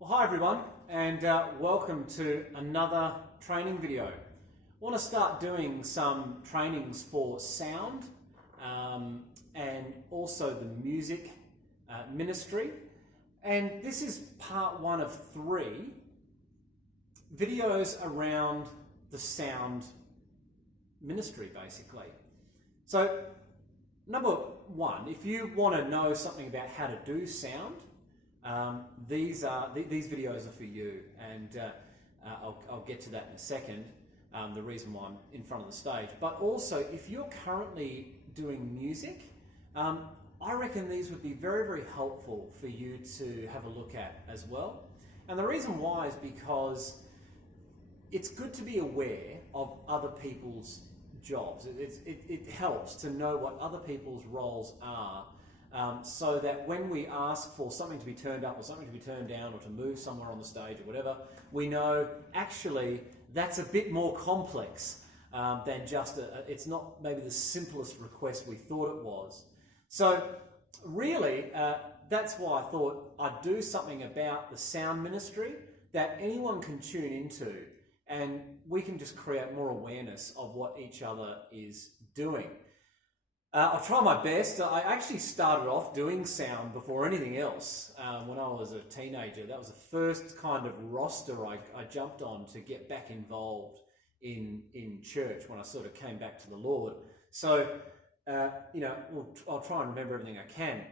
Well, hi everyone, and welcome to another training video. I want to start doing some trainings for sound and also the music ministry. And this is part one of 3 videos around the sound ministry, basically. So, number one, if you want to know something about how to do sound, these videos are for you, and I'll get to that in a second, the reason why I'm in front of the stage. But also, if you're currently doing music, I reckon these would be very, very helpful for you to have a look at as well. And the reason why is because it's good to be aware of other people's jobs. It helps to know what other people's roles are, so that when we ask for something to be turned up or something to be turned down or to move somewhere on the stage or whatever, we know actually that's a bit more complex than just it's not maybe the simplest request we thought it was. So really, that's why I thought I'd do something about the sound ministry that anyone can tune into, and we can just create more awareness of what each other is doing. I'll try my best. I actually started off doing sound before anything else when I was a teenager. That was the first kind of roster I jumped on to get back involved in church when I sort of came back to the Lord. So, I'll try and remember everything I can.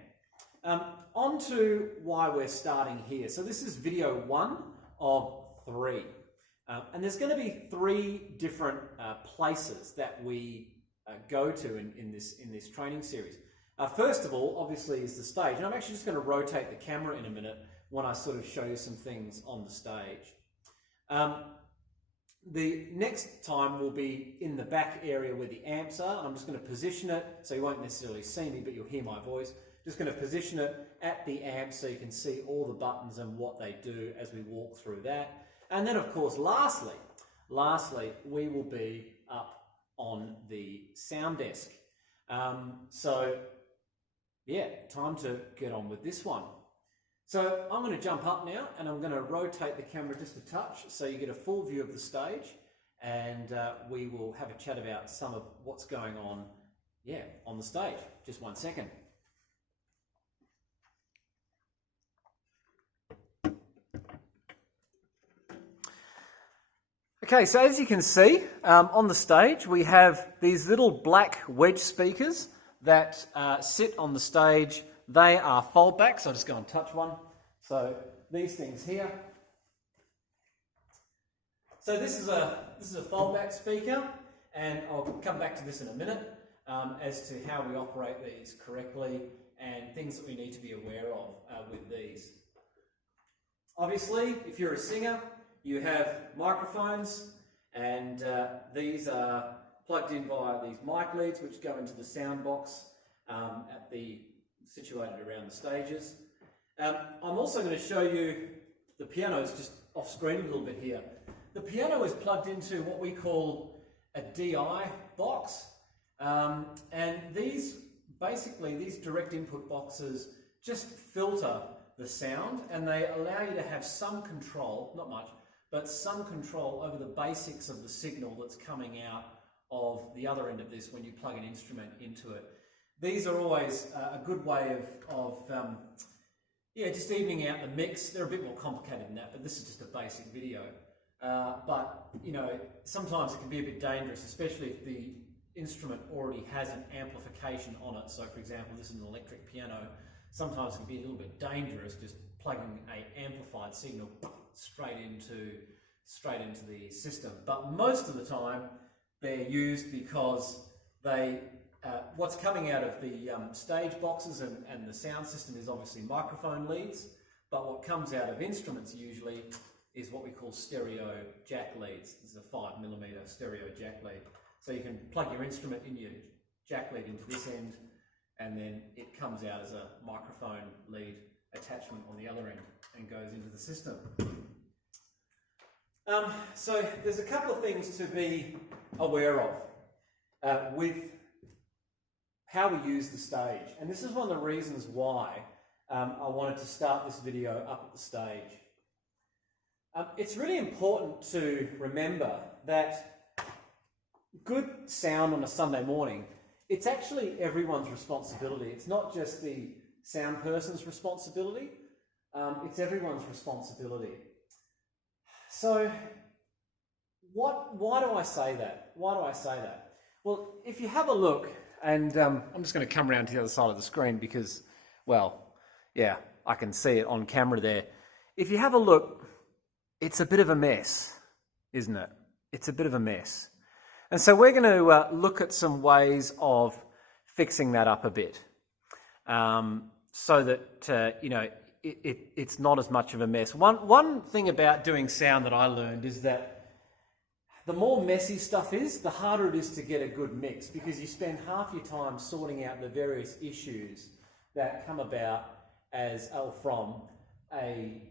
On to why we're starting here. So this is video 1 of 3. And there's going to be 3 different places that we go to in this training series. First of all, obviously, is the stage. And I'm actually just going to rotate the camera in a minute when I sort of show you some things on the stage. The next time will be in the back area where the amps are. And I'm just going to position it so you won't necessarily see me, but you'll hear my voice. Just going to position it at the amp so you can see all the buttons and what they do as we walk through that. And then, of course, lastly, we will be up on the sound desk. So, yeah, time to get on with this one. So I'm going to jump up now, and I'm going to rotate the camera just a touch so you get a full view of the stage, and we will have a chat about some of what's going on, on the stage. Just 1 second. Okay, so as you can see, on the stage we have these little black wedge speakers that sit on the stage. They are fold back, so I'll just go and touch one. So these things here. So this is a fold back speaker, and I'll come back to this in a minute as to how we operate these correctly and things that we need to be aware of with these. Obviously, if you're a singer, you have microphones, and these are plugged in by these mic leads which go into the sound box situated around the stages. I'm also going to show you the pianos just off screen a little bit here. The piano is plugged into what we call a DI box, and these direct input boxes just filter the sound, and they allow you to have some control, not much, but some control over the basics of the signal that's coming out of the other end of this when you plug an instrument into it. These are always a good way of just evening out the mix. They're a bit more complicated than that, but this is just a basic video. But, sometimes it can be a bit dangerous, especially if the instrument already has an amplification on it. So, for example, this is an electric piano. Sometimes it can be a little bit dangerous just plugging an amplified signal straight into the system. But most of the time they're used because what's coming out of the stage boxes and the sound system is obviously microphone leads, but what comes out of instruments usually is what we call stereo jack leads. This is a 5mm stereo jack lead. So you can plug your instrument in your jack lead into this end, and then it comes out as a microphone lead attachment on the other end and goes into the system. So there's a couple of things to be aware of with how we use the stage, and this is one of the reasons why I wanted to start this video up at the stage. It's really important to remember that good sound on a Sunday morning, it's actually everyone's responsibility. It's not just the sound person's responsibility, it's everyone's responsibility. So, why do I say that? Why do I say that? Well, if you have a look, and I'm just going to come around to the other side of the screen because, well, yeah, I can see it on camera there. If you have a look, it's a bit of a mess, isn't it? It's a bit of a mess. And so we're going to look at some ways of fixing that up a bit, so that, it's not as much of a mess. One thing about doing sound that I learned is that the more messy stuff is, the harder it is to get a good mix, because you spend half your time sorting out the various issues that come about from a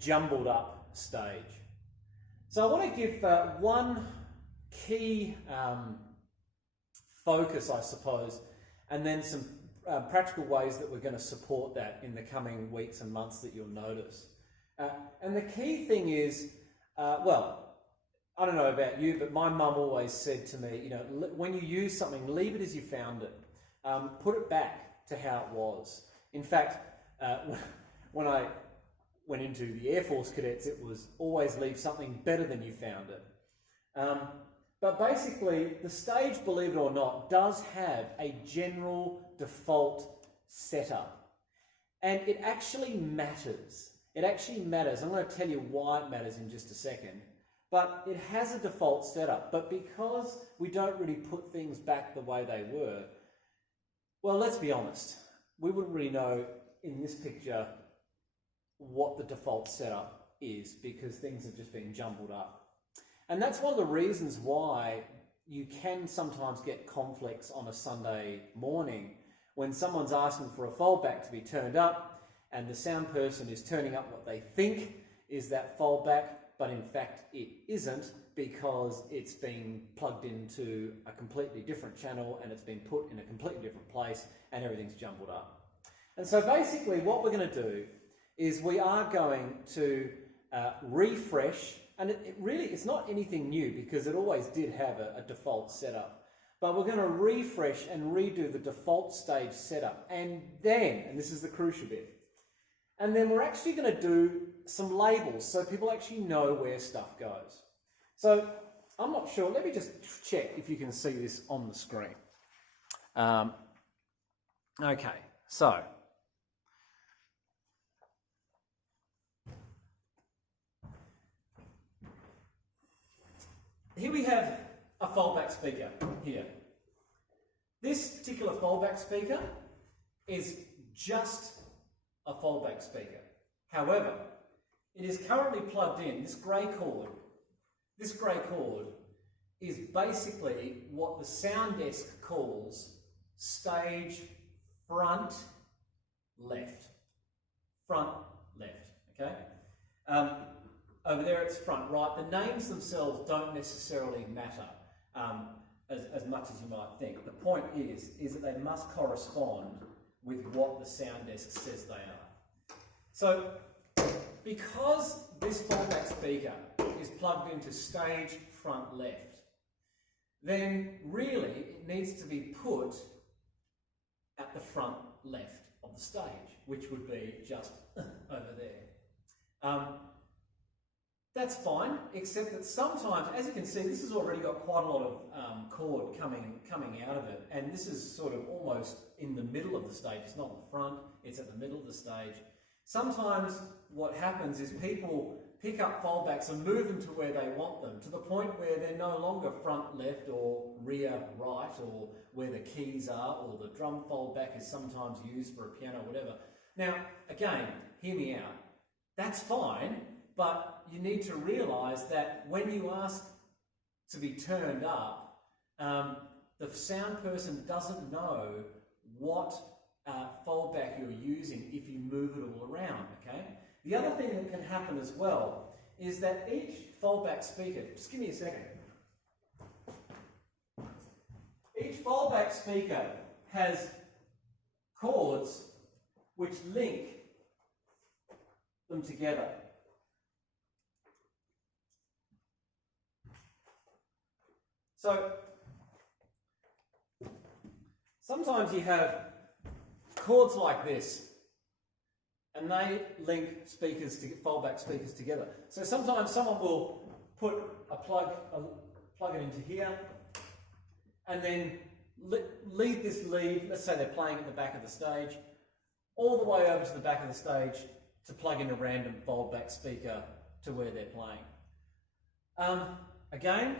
jumbled up stage. So I want to give one key focus, I suppose, and then some practical ways that we're going to support that in the coming weeks and months that you'll notice. And the key thing is, I don't know about you, but my mum always said to me, when you use something, leave it as you found it. Put it back to how it was. In fact, when I went into the Air Force cadets, it was always leave something better than you found it. But basically, the stage, believe it or not, does have a general default setup. And it actually matters. It actually matters. I'm going to tell you why it matters in just a second. But it has a default setup. But because we don't really put things back the way they were, well, let's be honest. We wouldn't really know in this picture what the default setup is, because things have just been jumbled up. And that's one of the reasons why you can sometimes get conflicts on a Sunday morning when someone's asking for a foldback to be turned up and the sound person is turning up what they think is that foldback, but in fact it isn't, because it's been plugged into a completely different channel and it's been put in a completely different place and everything's jumbled up. And so basically what we're going to do is we are going to refresh, and it's not anything new because it always did have a default setup, but we're going to refresh and redo the default stage setup, and this is the crucial bit, and then we're actually going to do some labels so people actually know where stuff goes. So I'm not sure, let me just check if you can see this on the screen. Okay, so here we have a foldback speaker here. This particular foldback speaker is just a foldback speaker. However, it is currently plugged in. This grey cord is basically what the sound desk calls stage front left. Front left, okay? Over there it's front right. The names themselves don't necessarily matter as much as you might think. The point is that they must correspond with what the sound desk says they are. So, because this foldback speaker is plugged into stage front left, then really it needs to be put at the front left of the stage, which would be just over there. That's fine, except that sometimes, as you can see, this has already got quite a lot of cord coming out of it, and this is sort of almost in the middle of the stage. It's not in the front, it's at the middle of the stage. Sometimes what happens is people pick up foldbacks and move them to where they want them, to the point where they're no longer front left or rear right, or where the keys are, or the drum foldback is sometimes used for a piano or whatever. Now, again, hear me out. That's fine, but you need to realise that when you ask to be turned up, the sound person doesn't know what foldback you're using if you move it all around, okay? The other thing that can happen as well is that each foldback speaker, just give me a second. Each foldback speaker has chords which link them together. So sometimes you have chords like this, and they link speakers to foldback speakers together. So sometimes someone will put plug it into here, and then lead this lead, let's say they're playing at the back of the stage, all the way over to the back of the stage to plug in a random foldback speaker to where they're playing. Again,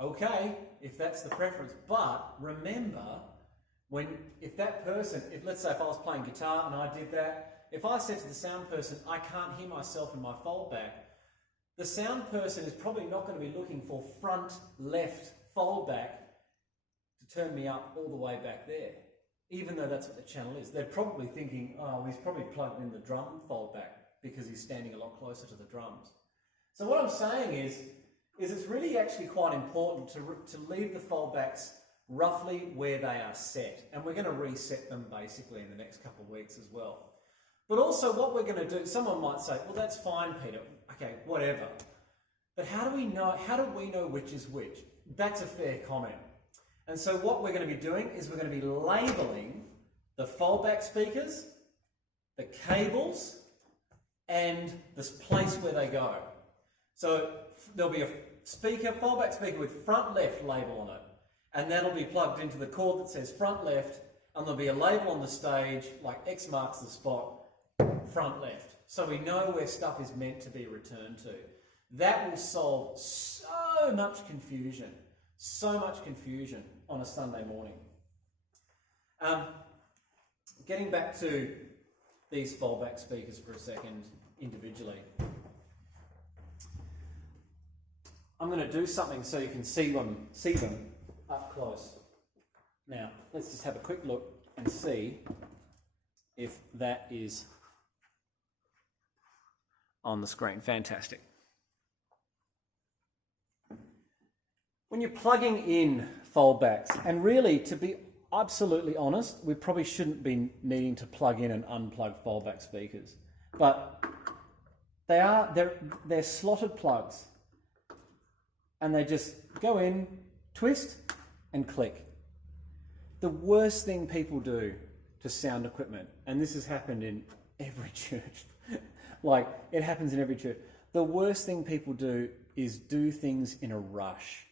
okay, if that's the preference, but remember, if let's say if I was playing guitar and I did that, if I said to the sound person, I can't hear myself in my foldback, the sound person is probably not going to be looking for front left foldback to turn me up all the way back there, even though that's what the channel is. They're probably thinking, oh, he's probably plugged in the drum foldback because he's standing a lot closer to the drums. So what I'm saying is it's really actually quite important to leave the foldbacks roughly where they are set, and we're going to reset them basically in the next couple of weeks as well. But also what we're going to do, someone might say, well, that's fine, Peter, okay, whatever. But how do we know which is which? That's a fair comment. And so what we're going to be doing is we're going to be labeling the foldback speakers, the cables, and this place where they go. So there'll be a foldback speaker with front left label on it, and that'll be plugged into the cord that says front left, and there'll be a label on the stage like X marks the spot, front left. So we know where stuff is meant to be returned to. That will solve so much confusion on a Sunday morning. Getting back to these foldback speakers for a second individually. I'm going to do something so you can see them up close. Now, let's just have a quick look and see if that is on the screen. Fantastic. When you're plugging in foldbacks, and really, to be absolutely honest, we probably shouldn't be needing to plug in and unplug foldback speakers, but they're slotted plugs, and they just go in, twist, and click. The worst thing people do to sound equipment, and this has happened in every church, like it happens in every church, the worst thing people do is do things in a rush.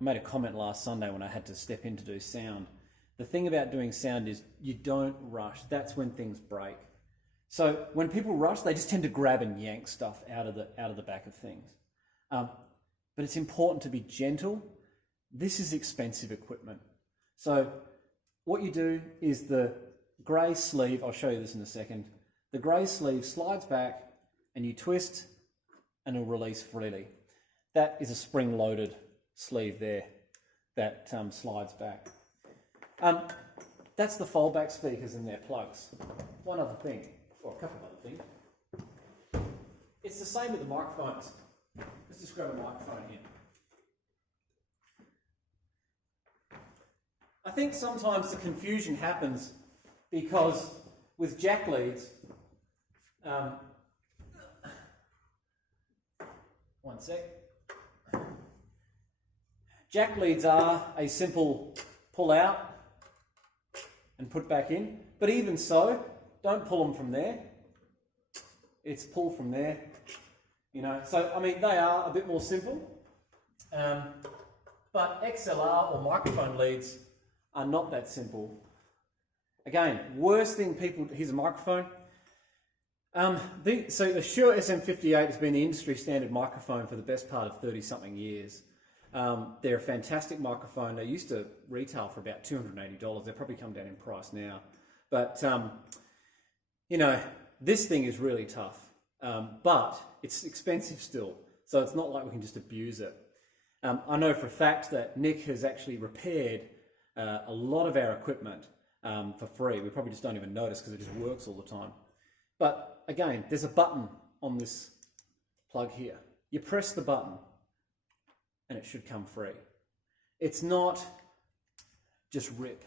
I made a comment last Sunday when I had to step in to do sound. The thing about doing sound is you don't rush. That's when things break. So when people rush, they just tend to grab and yank stuff out of the back of things. But it's important to be gentle. This is expensive equipment. So what you do is the grey sleeve, I'll show you this in a second, the grey sleeve slides back and you twist and it'll release freely. That is a spring-loaded sleeve there that slides back. That's the foldback speakers and their plugs. One other thing, or a couple of other things. It's the same with the microphones. Let's just grab a microphone here. I think sometimes the confusion happens because with jack leads, one sec. Jack leads are a simple pull out and put back in, but even so, don't pull them from there. It's pull from there, you know. So, I mean, they are a bit more simple, but XLR or microphone leads are not that simple. Again, worst thing people, here's a microphone. So the Shure SM58 has been the industry standard microphone for the best part of 30-something years. They're a fantastic microphone. They used to retail for about $280. They've probably come down in price now. But, you know, this thing is really tough. But it's expensive still. So it's not like we can just abuse it. I know for a fact that Nick has actually repaired a lot of our equipment for free. We probably just don't even notice because it just works all the time. But again, there's a button on this plug here. You press the button and it should come free. It's not just rip.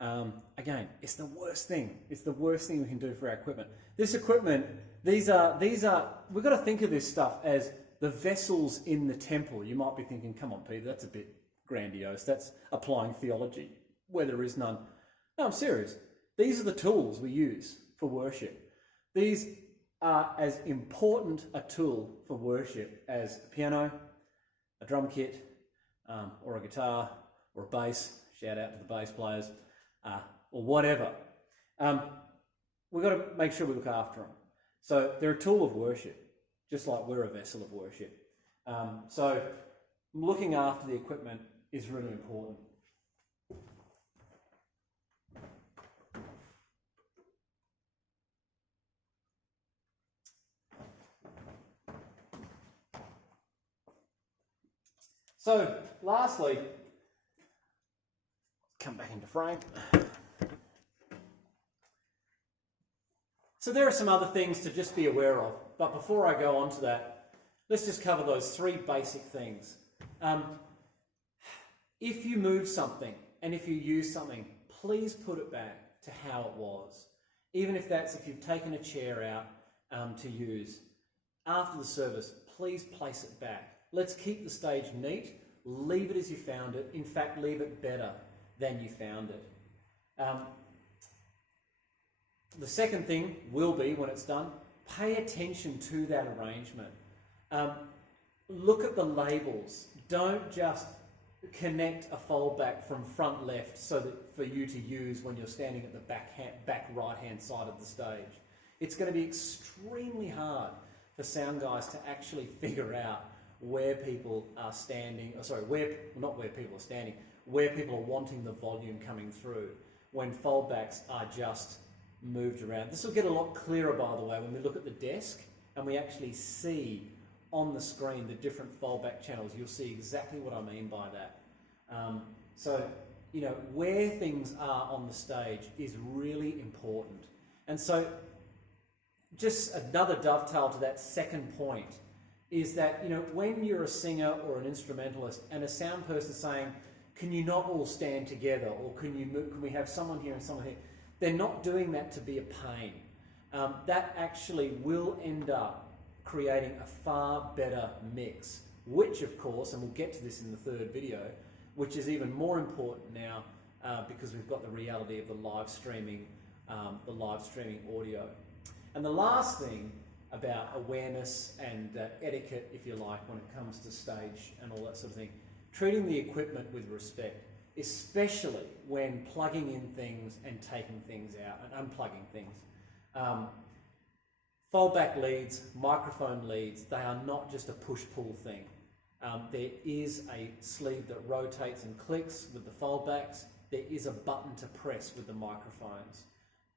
Again, it's the worst thing. It's the worst thing we can do for our equipment. This equipment, these are, we've got to think of this stuff as the vessels in the temple. You might be thinking, come on, Peter, that's a bit grandiose. That's applying theology where there is none. No, I'm serious. These are the tools we use for worship. These are as important a tool for worship as a piano, a drum kit, or a guitar, or a bass. Shout out to the bass players, or whatever. We've got to make sure we look after them. So they're a tool of worship, just like we're a vessel of worship. So looking after the equipment is really important. So lastly, come back into frame. So there are some other things to just be aware of, but before I go on to that, let's just cover those three basic things. If you move something and if you use something, please put it back to how it was. Even if that's if you've taken a chair out to use. After the service, please place it back. Let's keep the stage neat, leave it as you found it. In fact, leave it better than you found it. The second thing will be, when it's done, pay attention to that arrangement. Look at the labels. Don't just connect a fold back from front left so that for you to use when you're standing at the back right hand side of the stage. It's going to be extremely hard for sound guys to actually figure out where people are standing, where people are wanting the volume coming through when foldbacks are just moved around. This will get a lot clearer, by the way, when we look at the desk and we actually see on the screen the different foldback channels. You'll see exactly what I mean by that. So, you know, where things are on the stage is really important. And so, just another dovetail to that second point is that, you know, when you're a singer or an instrumentalist and a sound person saying, can you not all stand together, or can we have someone here and someone here? They're not doing that to be a pain. That actually will end up creating a far better mix, which of course, and we'll get to this in the third video, which is even more important now because we've got the reality of the live streaming audio. And the last thing about awareness and etiquette, if you like, when it comes to stage and all that sort of thing, treating the equipment with respect, especially when plugging in things and taking things out and unplugging things. Foldback leads, microphone leads, they are not just a push-pull thing. There is a sleeve that rotates and clicks with the foldbacks. There is a button to press with the microphones.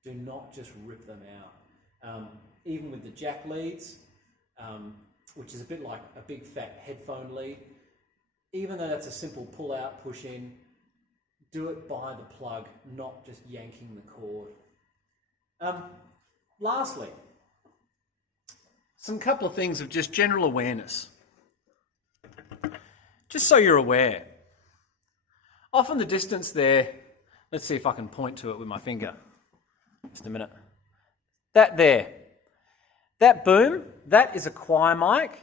Do not just rip them out. Even with the jack leads, which is a bit like a big fat headphone lead, even though that's a simple pull out, push in, do it by the plug, not just yanking the cord. Lastly, some couple of things of just general awareness. Just so you're aware. Off in the distance there, let's see if I can point to it with my finger. Just a minute. That there. That boom, that is a choir mic,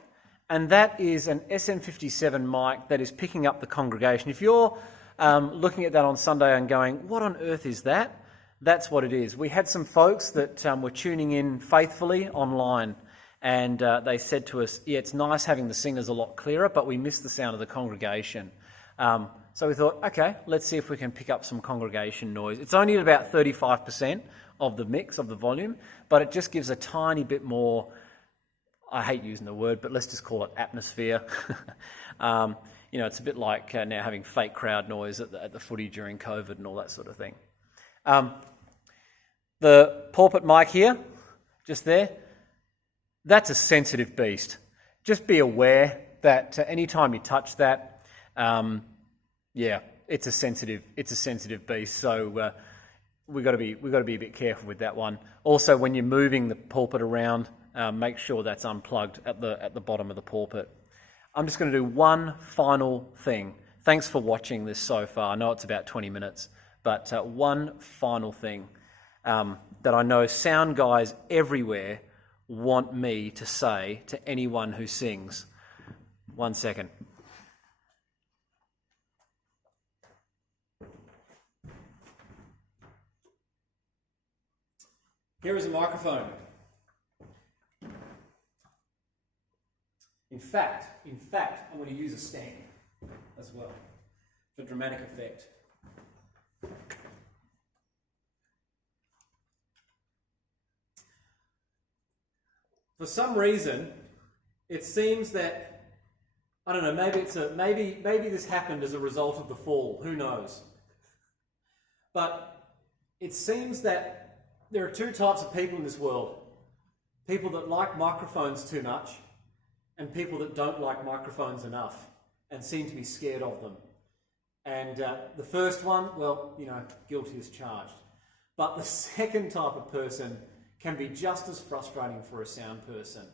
and that is an SM57 mic that is picking up the congregation. If you're looking at that on Sunday and going, what on earth is that? That's what it is. We had some folks that were tuning in faithfully online, and they said to us, yeah, it's nice having the singers a lot clearer, but we miss the sound of the congregation. So we thought, okay, let's see if we can pick up some congregation noise. It's only at about 35% of the mix, of the volume, but it just gives a tiny bit more, I hate using the word, but let's just call it atmosphere. You know, it's a bit like now having fake crowd noise at the footy during COVID and all that sort of thing. The pulpit mic here, just there, that's a sensitive beast. Just be aware that anytime you touch that, yeah, it's a sensitive beast. So we've got to be a bit careful with that one. Also, when you're moving the pulpit around, make sure that's unplugged at the bottom of the pulpit. I'm just going to do one final thing. Thanks for watching this so far. I know it's about 20 minutes, but one final thing that I know sound guys everywhere want me to say to anyone who sings. 1 second. Here is a microphone. In fact, I'm going to use a stand as well for dramatic effect. For some reason, it seems that, I don't know, maybe this happened as a result of the fall, who knows? But it seems that there are two types of people in this world. People that like microphones too much and people that don't like microphones enough and seem to be scared of them. And the first one, well, you know, guilty as charged. But the second type of person can be just as frustrating for a sound person.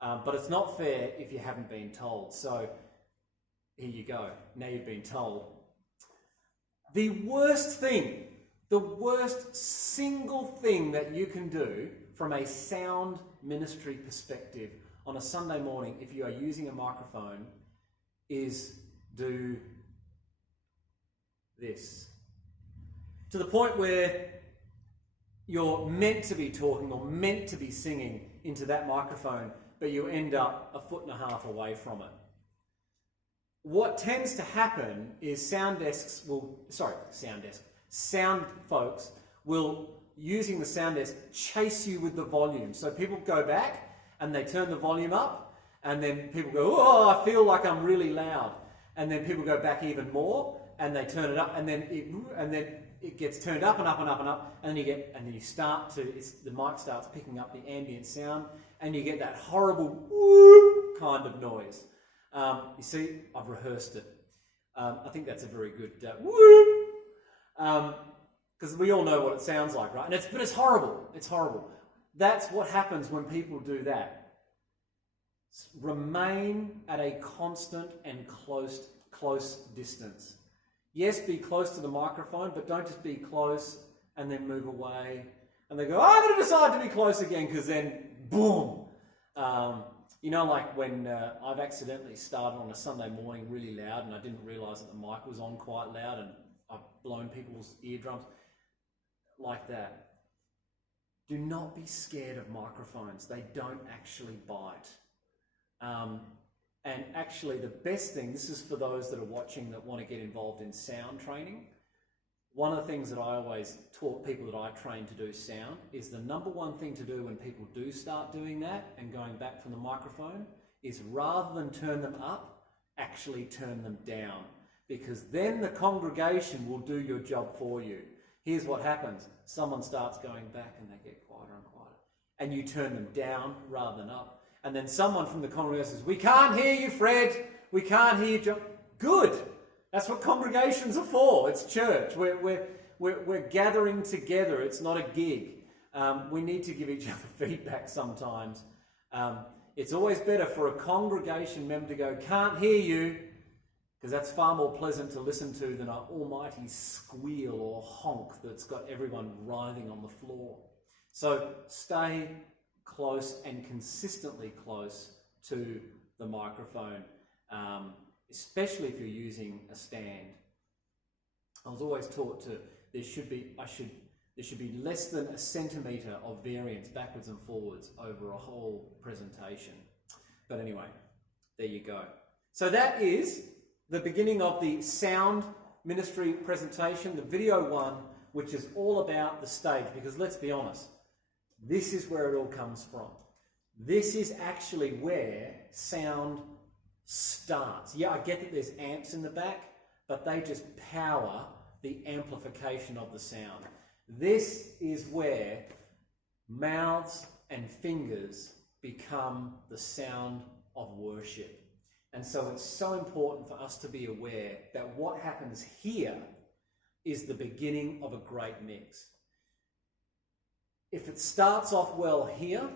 But it's not fair if you haven't been told. So here you go. Now you've been told. The worst single thing that you can do from a sound ministry perspective on a Sunday morning, if you are using a microphone, is do this. To the point where you're meant to be talking or meant to be singing into that microphone, but you end up 1.5 feet away from it. What tends to happen is sound folks will, using the sound desk, chase you with the volume. So people go back and they turn the volume up, and then people go, oh, I feel like I'm really loud. And then people go back even more, and they turn it up, and then it gets turned up and up and up and up, and then you start to, the mic starts picking up the ambient sound, and you get that horrible whoop kind of noise. You see, I've rehearsed it. I think that's a very good whoop, because we all know what it sounds like, right? But it's horrible. It's horrible. That's what happens when people do that. Remain at a constant and close distance. Yes, be close to the microphone, but don't just be close and then move away. And they go, I'm going to decide to be close again, because then, boom. You know, like when I've accidentally started on a Sunday morning really loud and I didn't realise that the mic was on quite loud and I've blown people's eardrums. Like that. Do not be scared of microphones. They don't actually bite. And actually the best thing, this is for those that are watching that want to get involved in sound training. One of the things that I always taught people that I train to do sound is the number one thing to do when people do start doing that and going back from the microphone is, rather than turn them up, actually turn them down. Because then the congregation will do your job for you. Here's what happens. Someone starts going back and they get quieter and quieter. And you turn them down rather than up. And then someone from the congregation says, we can't hear you, Fred. We can't hear you, John. Good. That's what congregations are for. It's church. We're gathering together. It's not a gig. We need to give each other feedback sometimes. It's always better for a congregation member to go, can't hear you, because that's far more pleasant to listen to than an almighty squeal or honk that's got everyone writhing on the floor. So stay close and consistently close to the microphone, especially if you're using a stand. I was always taught there should be less than a centimetre of variance backwards and forwards over a whole presentation. But anyway, there you go. So that is the beginning of the sound ministry presentation, the video one, which is all about the stage, because let's be honest, this is where it all comes from. This is actually where sound starts. Yeah, I get that there's amps in the back, but they just power the amplification of the sound. This is where mouths and fingers become the sound of worship. And so it's so important for us to be aware that what happens here is the beginning of a great mix. If it starts off well here,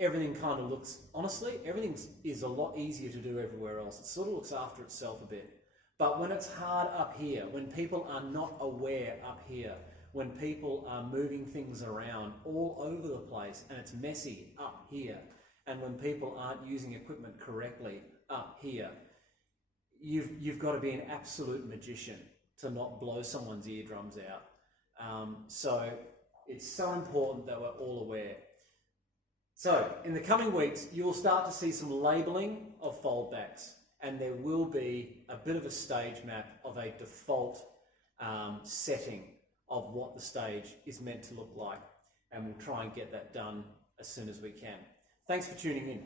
everything kind of looks, honestly, everything is a lot easier to do everywhere else. It sort of looks after itself a bit. But when it's hard up here, when people are not aware up here, when people are moving things around all over the place and it's messy up here, and when people aren't using equipment correctly up here, you've got to be an absolute magician to not blow someone's eardrums out. So It's so important that we're all aware. So in the coming weeks, you'll start to see some labeling of foldbacks, and there will be a bit of a stage map of a default setting of what the stage is meant to look like, and we'll try and get that done as soon as we can. Thanks for tuning in.